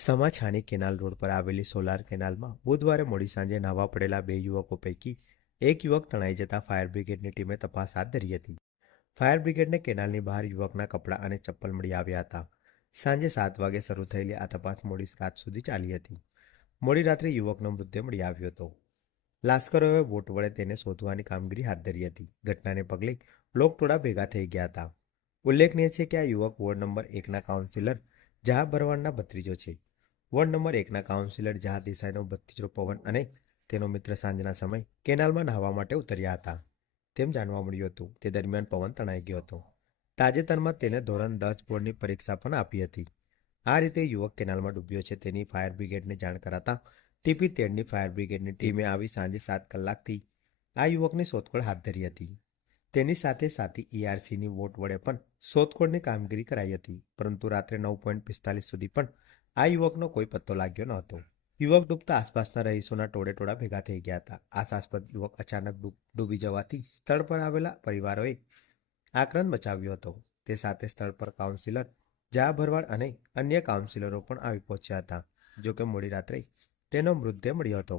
સમાછાની canal road પર આવેલી solar કેનાલમાં બુધવારે મોડી સાંજે નાહવા પડેલા બે યુવકો પૈકી એક યુવક તણાઈ જતા ફાયર બ્રિગેડની ટીમે તપાસ હાથ ધરી હતી. ફાયર બ્રિગેડને કેનાલની બહાર યુવકના કપડાં અને ચપ્પલ મળી આવ્યા હતા. સાંજે સાત વાગે શરૂ થયેલી આ તપાસ મોડી રાત સુધી ચાલી હતી. મોડી રાત્રે યુવકનો મૃતદેહ મળી આવ્યો હતો. લાશ્કરોએ બોટ વડે તેને શોધવાની કામગીરી હાથ ધરી હતી. ઘટનાને પગલે લોકટોળા ભેગા થઈ ગયા હતા. ઉલ્લેખનીય છે કે આ યુવક વોર્ડ નંબર એકના કાઉન્સિલર જહા ભરવાડના ભત્રીજો છે. વોર્ડ નંબર એકના કાઉન્સિલર જહા દેસાઈનો ભત્રીજો પવન અને તેનો મિત્ર સાંજના સમય કેનાલમાં નહાવા માટે ઉતર્યા હતા. તેમ જાણવા મળ્યું હતું તે દરમિયાન પવન તણાઈ ગયો હતો. તાજેતરમાં તેને ધોરણ દસ બોર્ડની પરીક્ષા પણ આપી હતી. આ રીતે યુવક કેનાલમાં ડૂબ્યો છે તેની ફાયર બ્રિગેડને જાણ કરાતા ટીપી તેડની ફાયર બ્રિગેડની ટીમે આવી સાંજે સાત કલાકથી આ યુવકની શોધખોળ હાથ ધરી હતી. તેની સાથે સાથી ઈઆરસીની વોટ વડે પણ શોધખોળની કામગીરી કરાઈ હતી, પરંતુ રાત્રે નવ પોઈન્ટ પિસ્તાલીસ સુધી પણ આ યુવકનો કોઈ પત્તો લાગ્યો ન હતો યુવક ડૂબતા આસપાસના રહીશોના ટોળે ટોળા ભેગા થઈ ગયા હતા. આશાસ્પદ યુવક અચાનક ડૂબી જવાથી સ્થળ પર આવેલા પરિવારોએ આક્રંદ મચાવ્યો હતો. તે સાથે સ્થળ પર કાઉન્સિલર જા ભરવાડ અને અન્ય કાઉન્સિલરો પણ આવી પહોંચ્યા હતા. જોકે મોડી રાત્રે તેનો મૃતદેહ મળ્યો હતો.